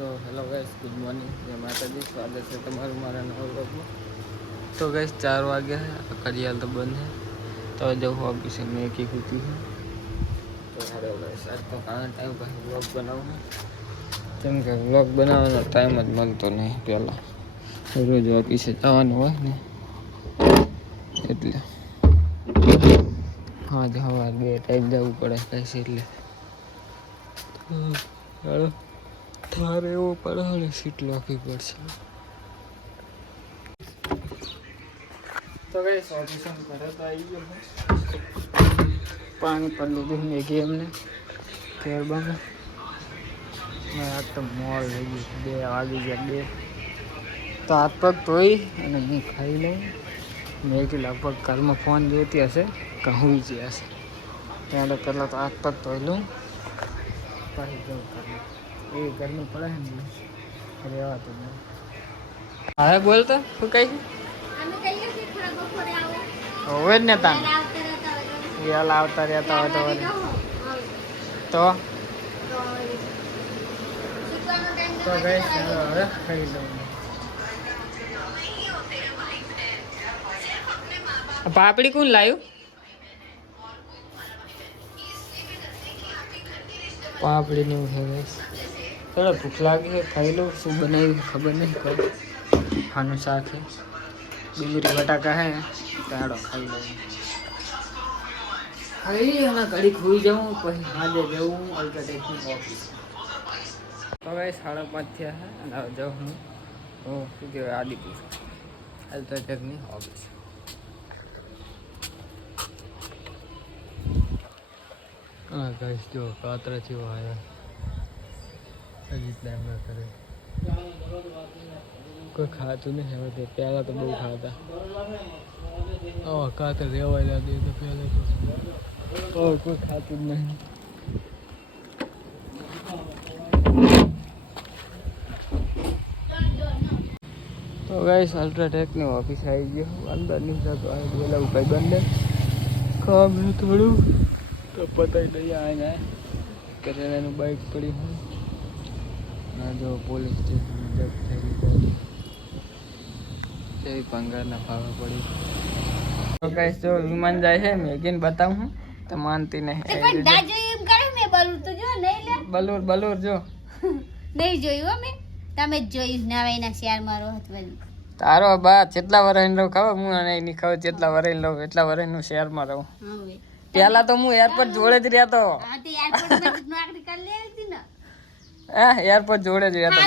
તો hello guys, good morning, જય માતાજી. સ્વાગત છે તમારું મારા નવા વ્લોગમાં. તો ગાઈસ 4 વાગ્યા છે, કરિયાલ તો બંધ છે. તો જવું ઓફિસે મેકી કૂતી છે. તો હેલો ગાઈસ, આજ તો ઘણા ટાઈમ પછી વ્લોગ બનાવું, કેમ કે વ્લોગ બનાવવાનો ટાઈમ જ મળતો નહીં. પહેલાં રોજ ઓફિસે જવાનું હોય ને એટલે હા જ સવાર 2 ટાઈમ જવું પડે ગાઈસ. એટલે હાલો થાર એવો પડે ને સીટ લાખવી પડશે. તો કઈ સોલ્યુશન કરે તો આવી ગયો. પાણી પર લીધું મેગી એમને ગરબામાં. આ તો મોલ લઈ ગયું, 2 વાગી ગયા. 2 તો હાથ પગ ધોઈ અને હું ખાઈ લઉં. મેગી લગભગ ઘરમાં ફોન જોતી હશે, કહું જ હશે. ત્યાં તો પહેલાં તો હાથ પગ ધોઈ લઉં, પછી જવું ઘરમાં. એ ગરમી પડે ને રહેવા તો નહીં. હા બોલતો શું કહી હવે જ ને તાન વેલા આવતા રહેતા હોય તો ગઈ હવે ખાઈ લઉં. પાપડી કોણ લાવ્યું? પાપડી ને એવું છે ગાઈસ. થોડા ભૂખ લાગી છે, ખાઈ લઉં. શું બનાવ્યું ખબર નહીં. ખાનું શાક છે, ડુંગળી બટાકા હે, ચાલો ખાઈ લઉં. ખાઈ અને ઘડી ખોઈ જાઉં, પછી આજે જવું અલ્ટ્રાટેકની ઓફિસ. તો ગાઈસ 5:30 થયા છે અને હવે જાઉં હું શું કહેવાય આદિપુર અલ્ટ્રાટેકની ઓફિસ. હા ગાઈસ જો કાતરા જેવો આવ્યા હજી ટાઈમ ના કરે. કોઈ ખાતું નહીં હવે તો. પહેલાં તો બહુ ખાતા. કાતર રેવાય ના દે તો પહેલાં તો કોઈ ખાતું જ નહીં. તો ગાઈસ અલ્ટ્રાટેકની ઓફિસ આવી ગયો. અંદરની જતો બોલાવું ભાઈ બંને કામ છે થોડું તો પતાવી દઈએ. આને કરેલાનું બાઇક પડી હોય ના જો પોલીસ સ્ટેશન જપ થઈ ગઈ. જેવી ભંગારના ભાવે પડી. તો ગાઈસ જો વિમાન જાય છે, મેગીને બતાવું તો માનતી નહીં. બલૂર જો નહીં જોયું મેં. તમે જ જોયું નવાઈના શેર મારો હતો. તારો બા જેટલા વરાઈને રહું ખબર હું નહીં ખબર જેટલા વરાઈને રહું એટલા વરાઈનું શહેરમાં રહું. પેલા તો હું એરપોર્ટ જોડે જ રહેતો. એરપોર્ટ જોડે જ રહેતો.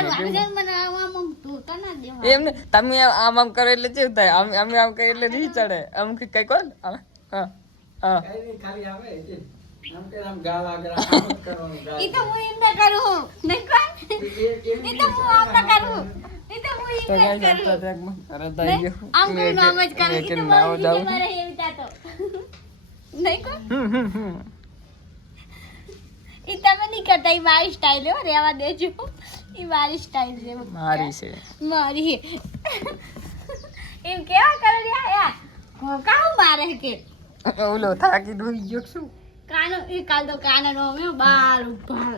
એમને તમે આમ આમ કરો એટલે કેવું થાય? અમે આમ કરી એટલે નહીં ચડે. આમ કઈ કોણ હા હા મારી સ્ટાઈલ રેવા દેજો. ઈ મારી સ્ટાઈલ છે. મારી છે મારી એમ કેવા કરે યાર. કામ મારે કે ઓલો થાકી ડોઈ ગયો શું? કાનો એ કાલ તો કાનો મે બાર ઉભા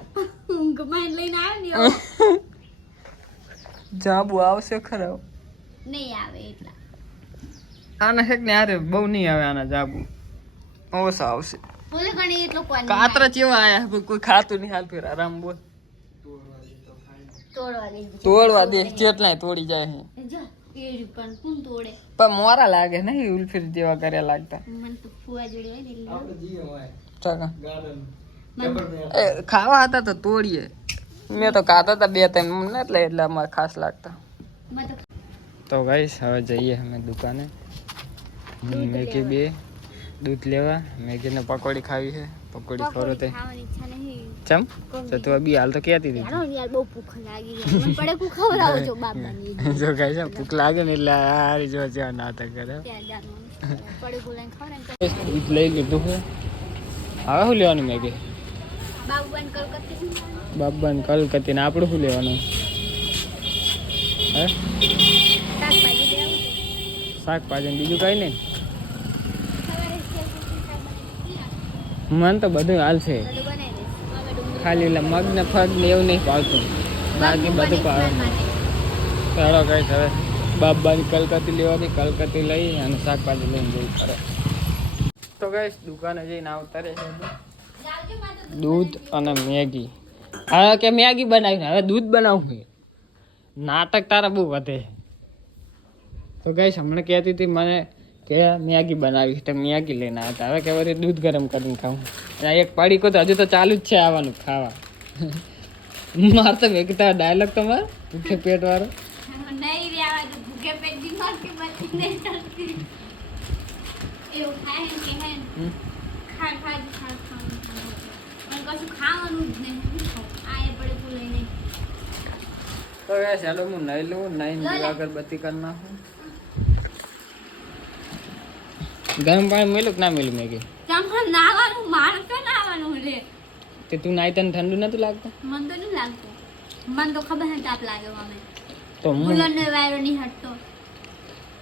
ઊંઘ માં લઈને આવ્યો ને જાબુ આવશે ખરો? નહીં આવે એટલા. આના હેક ને આરે બહુ નહીં આવે. આના જાબુ ઓછા આવશે. બોલે ઘણી એટલો કોણ કાતરા કેવા આયા? કોઈ ખાતું નહીં. હાલ ફેર આરામ બોલ. તોડવા દે કેટલાય તોડી જાય છે. પણ કોણ તોડે? પણ મોરા લાગે નહીં ઉલ્ફીર જેવા કર્યા લાગતા. મને તો ફુવા જોડે હોય ને ખાવા હતા તો તોડીએ. મેં તો ખાતા હતા 2-3 એટલે અમારે ખાસ લાગતા. તો ગાઈસ હવે જઈએ અમે દુકાને. મેગી 2 દૂધ લેવા. મેગીને પકોડી ખાવી છે. પકોડી ખરો તે ચમ તો તું બી હાલ તો કહેતી હતી. બહુ ભૂખ લાગી ગઈ. મને પડે કુ ખવડાવો છો બાબાની. જો ગાઈસ ભૂખ લાગે ને એટલે હારી જો છે ના તો કરે. પડે બોલાઈને ખવડાને દૂધ લઈ લીધું છે. હવે શું લેવાનું મેગી? બાબાને કલકત્તી ને આપણે શું લેવાનું? હે શાકભાજી બીજું કઈ નહીં. મને તો બધું હાલ છે, ખાલી મગ ને ફગ ને એવું નહીં ભાવતું. બાકી બધું પાવે. ચાલો કઈ હવે બાબાની કલકત્તી લેવાની, કલકત્તી લઈ અને શાકભાજી લઈને જઈ કરે. તો ગાઈસ દુકાને જઈને આવતા રહે છે દૂધ અને મેગી. હવે કે મેગી બનાવી, હવે દૂધ બનાવું છે. નાટક તારા બહુ વધે. તો ગાઈસ હમણાં કહેતી હતી મને કે મેગી બનાવી, તો મેગી લઈને આવ્યા. હવે કે વળી દૂધ ગરમ કરીને ખાવું. એક પડીકો તો હજુ તો ચાલુ જ છે આવવાનું ખાવા. મારે તો મેગી તારા ડાયલોગ તો માર ભૂખે પેટ વાળો. નહીં રે આવા તો ભૂખે પેટ બીમાર કે બચી નહીં કરતી. એવું થાય કે હે ખા ખાવાનું પણ કશું ખાવાનું જ નહીં. આ એ પડે તું લઈને. તો ગાઈસ ચાલો હું નહીં લઉં, નહીં અગરબત્તી કરી નાખું. ગરમ પાણી મેલું કે ના મેલું મેગી? તમારે નાવાનું મારે તો નાવાનું રે. તે તું નાઈ તને ઠંડુ નતું લાગતું? મન તો નહીં લાગતું. મન તો ખબર હે તાપ લાગે અમે. તો મુલનને વાયરો નહીં હટતો.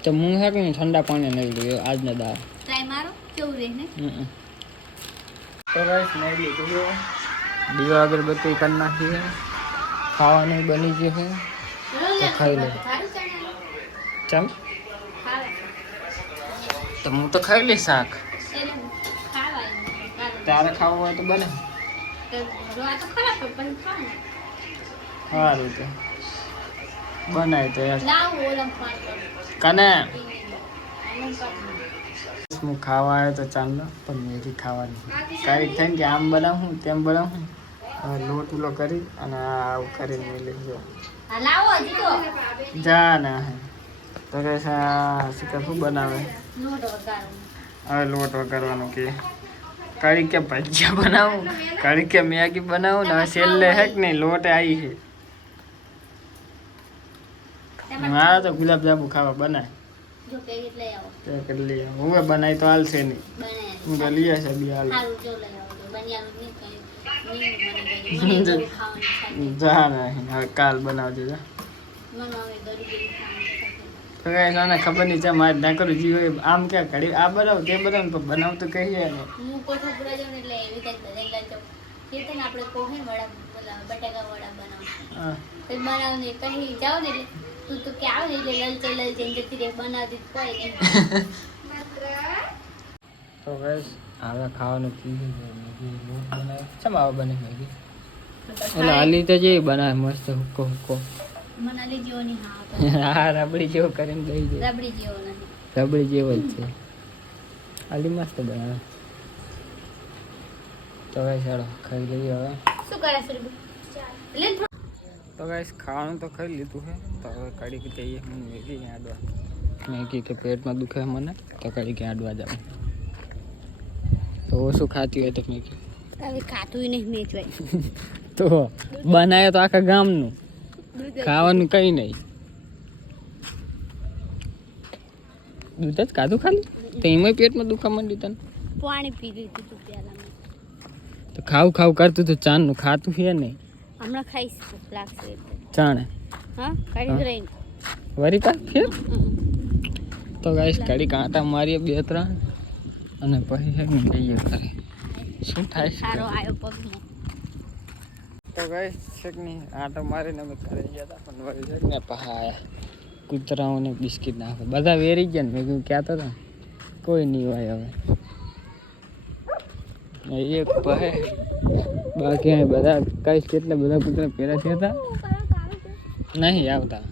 તો હું હે કે ઠંડા પાણી નહીં લઉં આજના દાળ. ટ્રાય મારો કેવું રહે ને. તો ગાઈસ નહીં લીધું છે. દીવા અગરબત્તી કરી નાખી છે. ખાવાનું બની ગયું છે તો ખાઈ લે. ચમ તો હું તો ખાઈ લઈશ શાક. તારે ખાવું હોય તો બને. સારું તો બનાય તો કને હું ખાવા આવ્યો તો ચાલો પણ મેગી ખાવાની. કાંઈક થઈને કે આમ બનાવું તેમ બનાવું. લોટ ઉલો કરી અને આવું કરીને લઈ ગયો જા ના હે. તો કે શું બનાવે હવે લોટ વગાડવાનું કે કડી કે ભજીયા બનાવું, કડી કે મેગી બનાવું ને હવે છેલ્લે હે કે નહીં લોટ આવી છે. મારા તો ગુલાબજાંબુ ખાવા બનાય કેટલી હું બનાવી તો હાલશે નહીં. હું તો લઈ આવશે બી હાલ જા નહીં હવે કાલ બનાવજો જા. મને ખબર નહીં છે મારે ના કરું જીવ આમ ક્યાં ઘડી આ બનાવ તે બનાવ તો બનાવ તો કહીએ ને. તો બસ હવે ખાવાનું ચમ આવે બને મેગી એટલે હાલી તો જે બનાવે મસ્ત હુક્કો હુક્કો. હા રબડી જેવો કરીને દઈ દે. રબડી જેવો જ છે. આલી મસ્ત બનાવે. તો ગાઈસ ચાલો ખાઈ લઈએ હવે. તો ગાઈસ ખાવાનું તો ખાઈ લીધું છે તો હવે કાઢી જઈએ હું મેગી આડવા. મેગી કે પેટમાં દુખે મને તો કાઢી કે આડવા જાઉં. તો ઓછું ખાતી હોય તો મેગી ખાતું નહીં મેચવાય તો બનાવે તો આખા ગામનું ખાવાનું કઈ નહીં. દૂધ જ ખાધું ખાલી તો એમાં પેટમાં દુખા માંડી તને. પાણી પી લીધું તું પેલા. તો ખાવું ખાવું કરતું તું ચાનું ખાતું છે નહીં. હમણાં ખાઈશ ભૂખ લાગશે એટલે. ચાણે હા કાઢી રહીને વરી કા ફેર. તો ગાઈસ કાઢી કાંટા મારીએ 2-3 અને પછી છે ને જઈએ ઘરે. શું થાય છે સારો આવ્યો પગમાં. તો ગાઈસ છે કે નહીં આટો મારીને અમે ઘરે ગયા હતા પણ વળી છે ને પહા આયા કૂતરાઓને બિસ્કિટ નાખે બધા વેરી ગયા ને મેં કીધું કહેતો હતો કોઈ નહીં હોય હવે. એક પહે બાકી બધા કઈ કેટલા બધા કૂતરા પેલા થયા હતા નહીં આવતા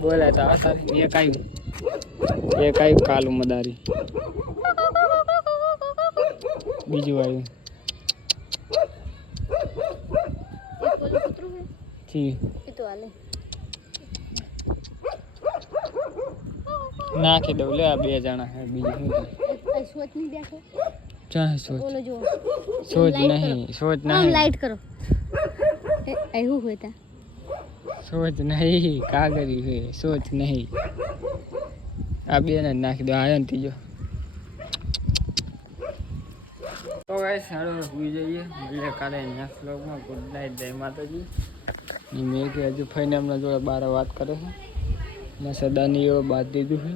બોલાય તો આ સારી એક આવ્યું કાલું મદારી બીજું આવ્યું નાખી દઉં લે આ 2 જણા હે બીજું શું સોચ નહીં લાઈટ કરો એવું હોય તા સોચ નહીં કાગરી હે સોચ નહીં આ 2 ને નાખી દો આયો ને ત્રીજો. તો ગાઈસ હાલો સુઈ જઈએ એટલે કાલે નેક્સ્ટ વ્લોગમાં ગુડ નાઈટ જય માતાજી. મેં કે હજુ ફઈને એમના જોડે 12 વાત કરે છે મેં સદાની એવો બાદ દીધું છે.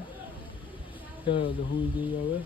ચાલો તો સુઈ જઈએ હવે.